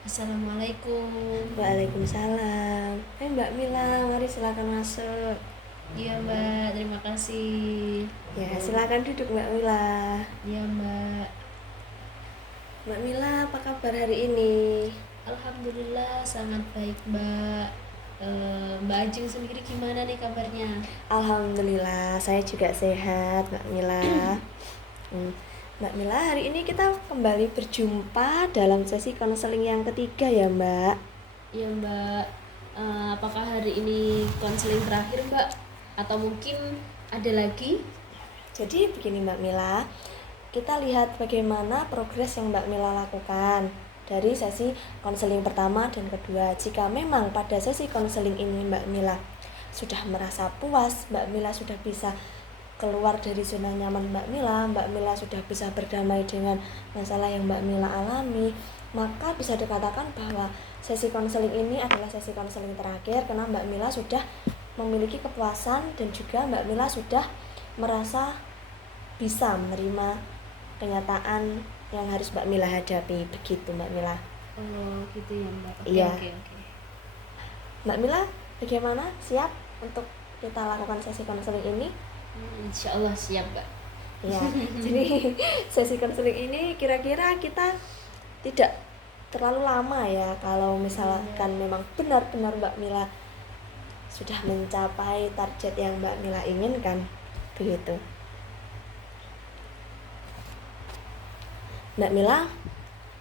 Assalamualaikum. Waalaikumsalam. Mbak Mila, mari silakan masuk. Iya Mbak, terima kasih. Ya, silakan duduk Mbak Mila. Iya Mbak. Mbak Mila, apa kabar hari ini? Alhamdulillah sangat baik Mbak. Mbak Ajeng sendiri gimana nih kabarnya? Alhamdulillah, saya juga sehat Mbak Mila. Mbak Mila, hari ini kita kembali berjumpa dalam sesi konseling yang ketiga ya Mbak. Iya Mbak. Apakah hari ini konseling terakhir Mbak? Atau mungkin ada lagi? Jadi begini Mbak Mila, kita lihat bagaimana progres yang Mbak Mila lakukan dari sesi konseling pertama dan kedua. Jika memang pada sesi konseling ini Mbak Mila sudah merasa puas, Mbak Mila sudah bisa keluar dari zona nyaman Mbak Mila sudah bisa berdamai dengan masalah yang Mbak Mila alami, maka bisa dikatakan bahwa sesi konseling ini adalah sesi konseling terakhir karena Mbak Mila sudah memiliki kepuasan dan juga Mbak Mila sudah merasa bisa menerima kenyataan yang harus Mbak Mila hadapi. Begitu Mbak Mila. Oh gitu ya Mbak. Iya. Oke. Mbak Mila, bagaimana? Siap untuk kita lakukan sesi konseling ini? Insya Allah siap Mbak. Ya, jadi sesi konseling ini kira-kira kita tidak terlalu lama ya kalau misalkan memang benar-benar Mbak Mila sudah mencapai target yang Mbak Mila inginkan, begitu. Mbak Mila,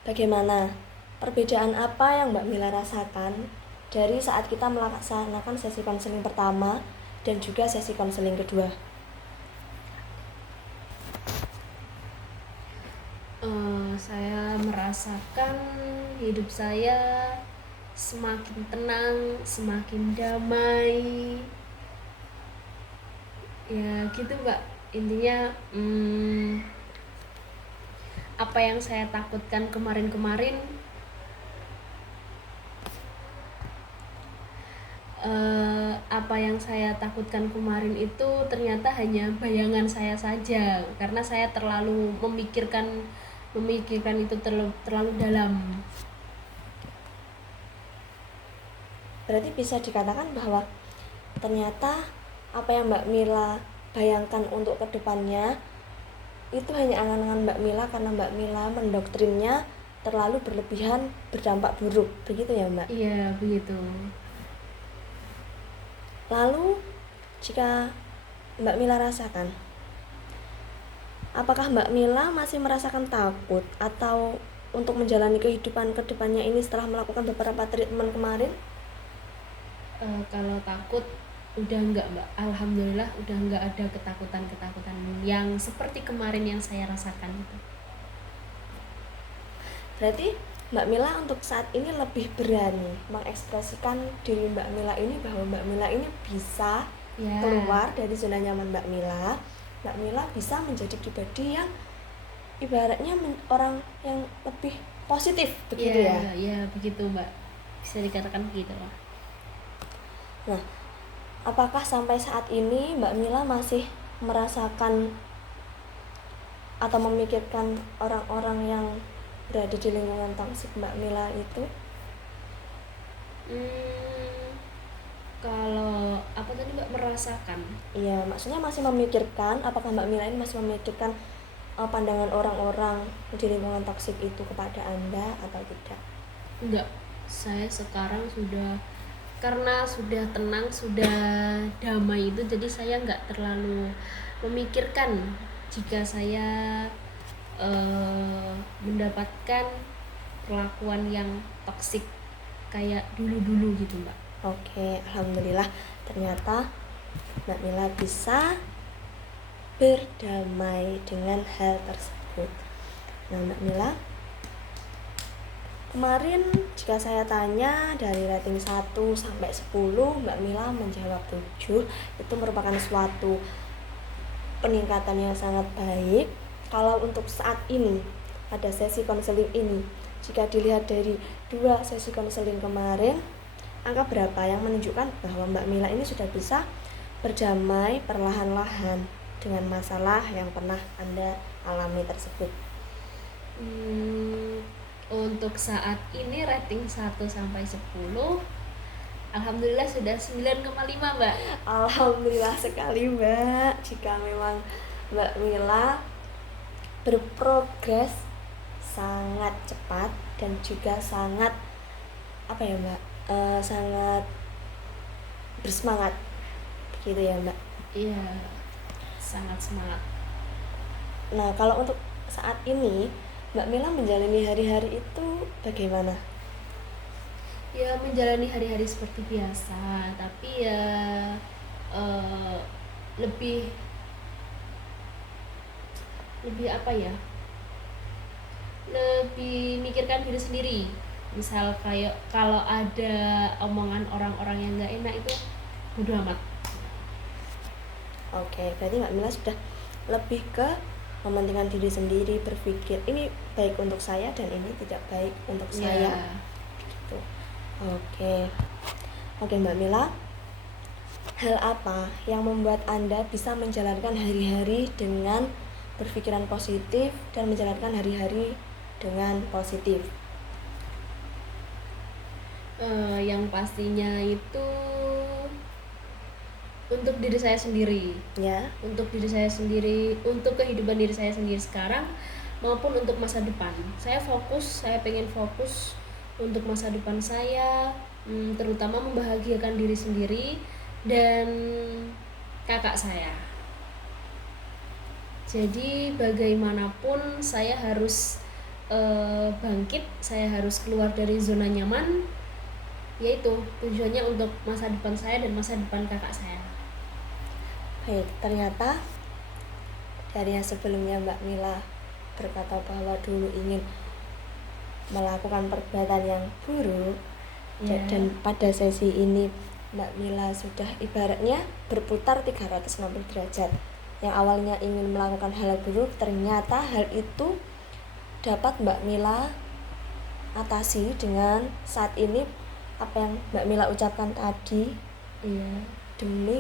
bagaimana? Perbedaan apa yang Mbak Mila rasakan dari saat kita melaksanakan sesi konseling pertama dan juga sesi konseling kedua? Saya merasakan hidup saya semakin tenang, semakin damai. Ya gitu Mbak. Intinya apa yang saya takutkan kemarin-kemarin apa yang saya takutkan kemarin itu ternyata hanya bayangan saya saja karena saya terlalu memikirkan itu terlalu dalam. Berarti bisa dikatakan bahwa ternyata apa yang Mbak Mila bayangkan untuk kedepannya itu hanya angan-angan Mbak Mila karena Mbak Mila mendoktrinnya terlalu berlebihan, berdampak buruk, begitu ya Mbak? Iya begitu. Lalu jika Mbak Mila rasakan, apakah Mbak Mila masih merasakan takut atau untuk menjalani kehidupan kedepannya ini setelah melakukan beberapa treatment kemarin? Kalau takut udah enggak Mbak, alhamdulillah udah enggak ada ketakutan yang seperti kemarin yang saya rasakan itu. Berarti Mbak Mila untuk saat ini lebih berani mengekspresikan diri Mbak Mila ini bahwa Mbak Mila ini bisa keluar dari zona nyaman Mbak Mila. Mbak Mila bisa menjadi pribadi yang ibaratnya orang yang lebih positif, begitu ya? Iya begitu Mbak, bisa dikatakan begitu lah. Nah, apakah sampai saat ini Mbak Mila masih merasakan atau memikirkan orang-orang yang berada di lingkungan toksik Mbak Mila itu? Kalau apa tadi Mbak merasakan? Iya, maksudnya masih memikirkan, apakah Mbak Mila ini masih memikirkan pandangan orang-orang di lingkungan toksik itu kepada Anda atau tidak? Enggak, saya sekarang sudah, karena sudah tenang, sudah damai itu, jadi saya enggak terlalu memikirkan jika saya mendapatkan perlakuan yang toksik kayak dulu-dulu gitu Mbak. Oke, alhamdulillah ternyata Mbak Mila bisa berdamai dengan hal tersebut. Nah Mbak Mila, kemarin jika saya tanya dari rating 1 sampai 10, Mbak Mila menjawab 7. Itu merupakan suatu peningkatan yang sangat baik. Kalau untuk saat ini pada sesi konseling ini, jika dilihat dari 2 sesi konseling kemarin, angka berapa yang menunjukkan bahwa Mbak Mila ini sudah bisa berdamai perlahan-lahan dengan masalah yang pernah Anda alami tersebut? Untuk saat ini rating 1 sampai 10, alhamdulillah sudah 9,5 Mbak. Alhamdulillah sekali Mbak, jika memang Mbak Mila berprogres sangat cepat dan juga sangat apa ya Mbak, sangat bersemangat gitu ya Mbak. Iya, sangat semangat. Nah kalau untuk saat ini Mbak Mila menjalani hari-hari itu bagaimana? Ya menjalani hari-hari seperti biasa, tapi ya eh, lebih lebih apa ya? Lebih mikirkan diri sendiri. Misal kayak kalau ada omongan orang-orang yang nggak enak itu bodo amat. Oke, berarti Mbak Mila sudah lebih ke mementingkan diri sendiri, berpikir ini baik untuk saya dan ini tidak baik untuk saya. Ya, Gitu. Oke. Oke Mbak Mila, hal apa yang membuat Anda bisa menjalankan hari-hari dengan berpikiran positif dan menjalankan hari-hari dengan positif? yang pastinya itu untuk diri saya sendiri, Ya, untuk diri saya sendiri, untuk kehidupan diri saya sendiri sekarang maupun untuk masa depan. Saya pengen fokus untuk masa depan saya, terutama membahagiakan diri sendiri dan kakak saya. Jadi bagaimanapun saya harus bangkit, saya harus keluar dari zona nyaman, yaitu tujuannya untuk masa depan saya dan masa depan kakak saya. baik. Ternyata dari yang sebelumnya Mbak Mila berkata bahwa dulu ingin melakukan perbuatan yang buruk, Ya. dan pada sesi ini Mbak Mila sudah ibaratnya berputar 360 derajat. Yang awalnya ingin melakukan hal buruk, ternyata hal itu dapat Mbak Mila atasi dengan saat ini apa yang Mbak Mila ucapkan tadi, Iya. demi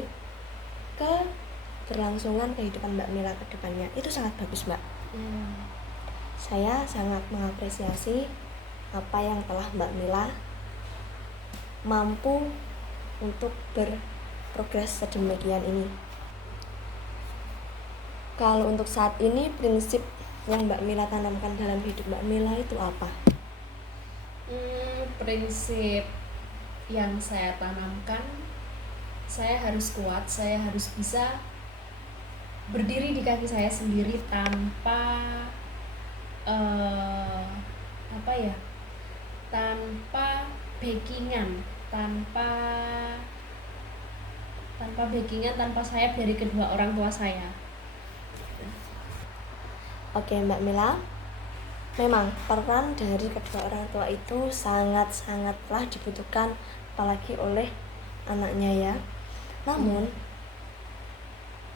keberlangsungan kehidupan Mbak Mila ke depannya. Itu sangat bagus Mbak. Ya. Saya sangat mengapresiasi apa yang telah Mbak Mila mampu untuk berprogres sedemikian ini. Kalau untuk saat ini prinsip yang Mbak Mila tanamkan dalam hidup Mbak Mila itu apa? Prinsip yang saya tanamkan, saya harus kuat, saya harus bisa berdiri di kaki saya sendiri tanpa apa ya, tanpa backingan, tanpa sayap dari kedua orang tua saya. Oke Mbak Mila, memang peran dari kedua orang tua itu sangat-sangatlah dibutuhkan, apalagi oleh anaknya ya. Namun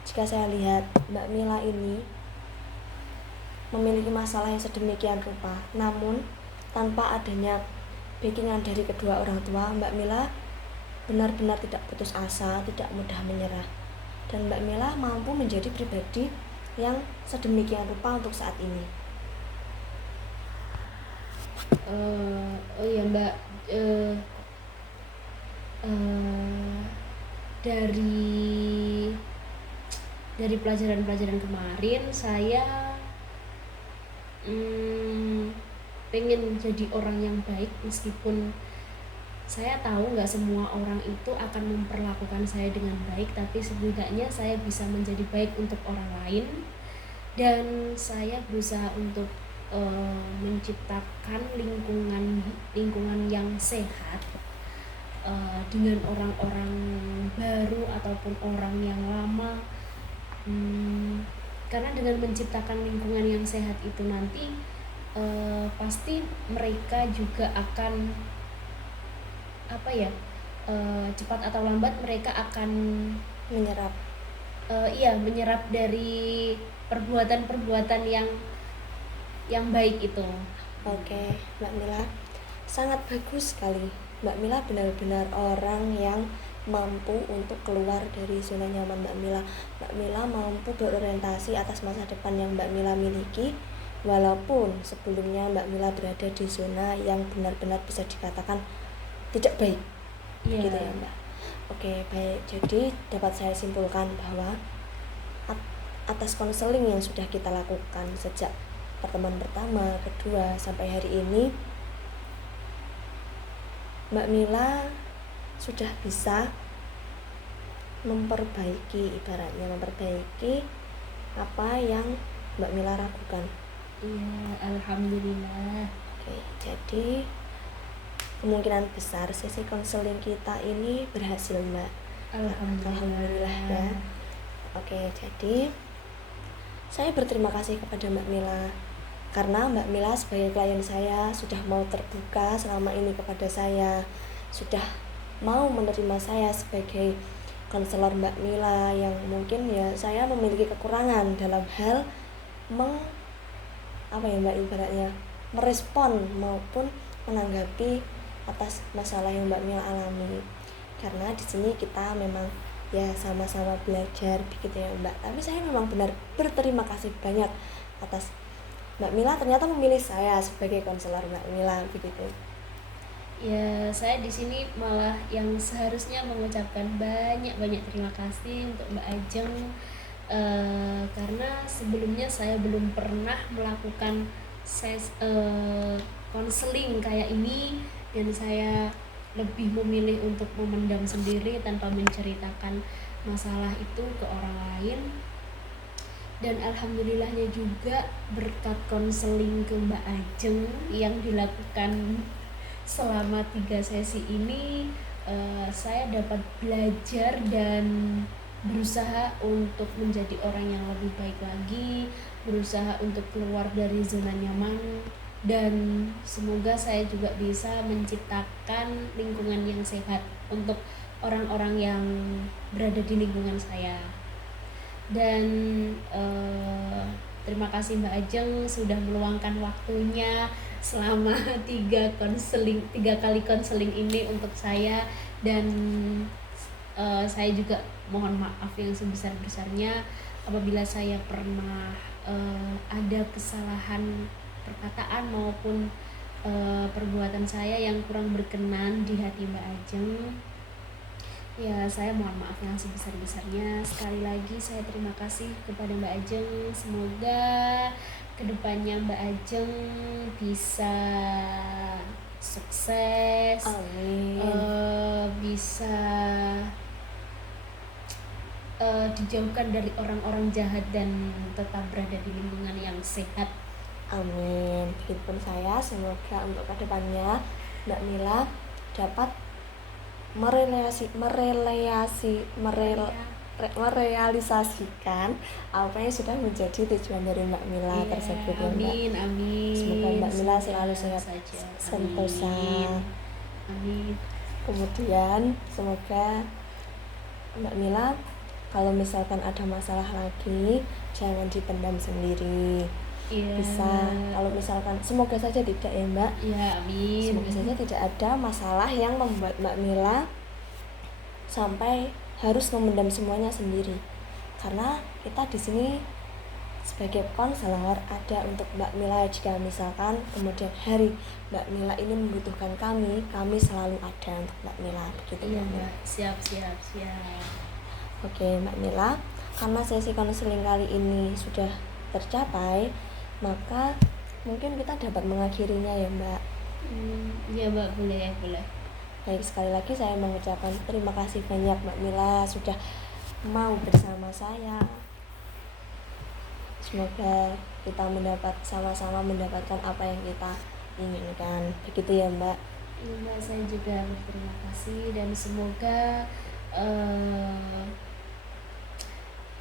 jika saya lihat Mbak Mila ini memiliki masalah yang sedemikian rupa, namun tanpa adanya backingan dari kedua orang tua, Mbak Mila benar-benar tidak putus asa, tidak mudah menyerah, dan Mbak Mila mampu menjadi pribadi yang sedemikian rupa untuk saat ini. Oh ya Mbak, dari pelajaran-pelajaran kemarin saya pengen jadi orang yang baik, meskipun saya tahu nggak semua orang itu akan memperlakukan saya dengan baik, tapi setidaknya saya bisa menjadi baik untuk orang lain, dan saya berusaha untuk menciptakan lingkungan yang sehat dengan orang-orang baru ataupun orang yang lama, karena dengan menciptakan lingkungan yang sehat itu nanti pasti mereka juga akan apa ya, cepat atau lambat mereka akan Menyerap. menyerap dari perbuatan-perbuatan yang baik itu. Oke, Mbak Mila, sangat bagus sekali. Mbak Mila benar-benar orang yang mampu untuk keluar dari zona nyaman Mbak Mila. Mbak Mila mampu berorientasi atas masa depan yang Mbak Mila miliki, walaupun sebelumnya Mbak Mila berada di zona yang benar-benar bisa dikatakan tidak baik. Iya. Gitu ya Mbak. Oke, baik. Jadi dapat saya simpulkan bahwa atas konseling yang sudah kita lakukan sejak pertemuan pertama, kedua, sampai hari ini, Mbak Mila sudah bisa ibaratnya memperbaiki apa yang Mbak Mila ragukan. Iya, alhamdulillah. Oke, jadi kemungkinan besar sesi konseling kita ini berhasil Mbak. Alhamdulillah ya. Oke, jadi saya berterima kasih kepada Mbak Mila karena Mbak Mila sebagai klien saya sudah mau terbuka selama ini kepada saya, sudah mau menerima saya sebagai konselor Mbak Mila yang mungkin ya saya memiliki kekurangan dalam hal ibaratnya merespon maupun menanggapi atas masalah yang Mbak Mila alami. Karena di sini kita memang ya sama-sama belajar begitu ya Mbak. Tapi saya memang benar berterima kasih banyak atas Mbak Mila ternyata memilih saya sebagai konselor Mbak Mila begitu. Ya, saya di sini malah yang seharusnya mengucapkan banyak terima kasih untuk Mbak Ajeng, karena sebelumnya saya belum pernah melakukan konseling kayak ini, dan saya lebih memilih untuk memendam sendiri tanpa menceritakan masalah itu ke orang lain. Dan alhamdulillahnya juga berkat konseling ke Mbak Ajeng yang dilakukan selama 3 sesi ini, saya dapat belajar dan berusaha untuk menjadi orang yang lebih baik lagi, berusaha untuk keluar dari zona nyaman, dan semoga saya juga bisa menciptakan lingkungan yang sehat untuk orang-orang yang berada di lingkungan saya. Dan terima kasih Mbak Ajeng sudah meluangkan waktunya selama 3 kali konseling ini untuk saya, dan saya juga mohon maaf yang sebesar-besarnya apabila saya pernah ada kesalahan perkataan maupun perbuatan saya yang kurang berkenan di hati Mbak Ajeng. Ya, saya mohon maaf yang sebesar-besarnya. Sekali lagi saya terima kasih kepada Mbak Ajeng. Semoga kedepannya Mbak Ajeng bisa sukses. Amin. Bisa dijauhkan dari orang-orang jahat dan tetap berada di lingkungan yang sehat. Amin. Begitupun saya, semoga untuk kedepannya Mbak Mila dapat merealisasikan apa yang sudah menjadi tujuan dari Mbak Mila tersebut ya Mbak. Amin. Semoga Mbak Mila selalu sehat sentosa. Amin. Kemudian semoga Mbak Mila kalau misalkan ada masalah lagi jangan dipendam sendiri. Bisa kalau misalkan semoga saja tidak ya Mbak. Ya, amin. Semoga saja tidak ada masalah yang membuat Mbak Mila sampai harus memendam semuanya sendiri. Karena kita di sini sebagai konselor ada untuk Mbak Mila jika misalkan kemudian hari Mbak Mila ini membutuhkan kami selalu ada untuk Mbak Mila begitu ya Mbak. Siap. Oke Mbak Mila, karena sesi konseling kali ini sudah tercapai, maka mungkin kita dapat mengakhirinya ya Mbak. Iya Mbak, boleh. Baik, sekali lagi saya mengucapkan terima kasih banyak Mbak Mila sudah mau bersama saya. Semoga kita sama-sama mendapatkan apa yang kita inginkan. Begitu ya Mbak. Iya Mbak, saya juga berterima kasih dan semoga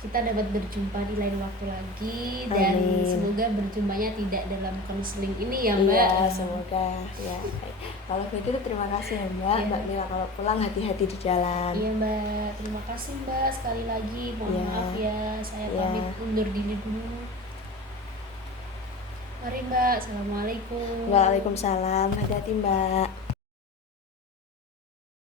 kita dapat berjumpa di lain waktu lagi. Dan amin. Semoga berjumpanya tidak dalam konseling ini ya Mbak. Iya, semoga ya. Kalau begitu terima kasih ya Mbak. Ya. Mbak Mila kalau pulang hati-hati di jalan. Iya Mbak, terima kasih Mbak sekali lagi. Mohon maaf ya, saya pamit undur diri dulu. Mari Mbak, assalamualaikum. Waalaikumsalam, hati-hati Mbak.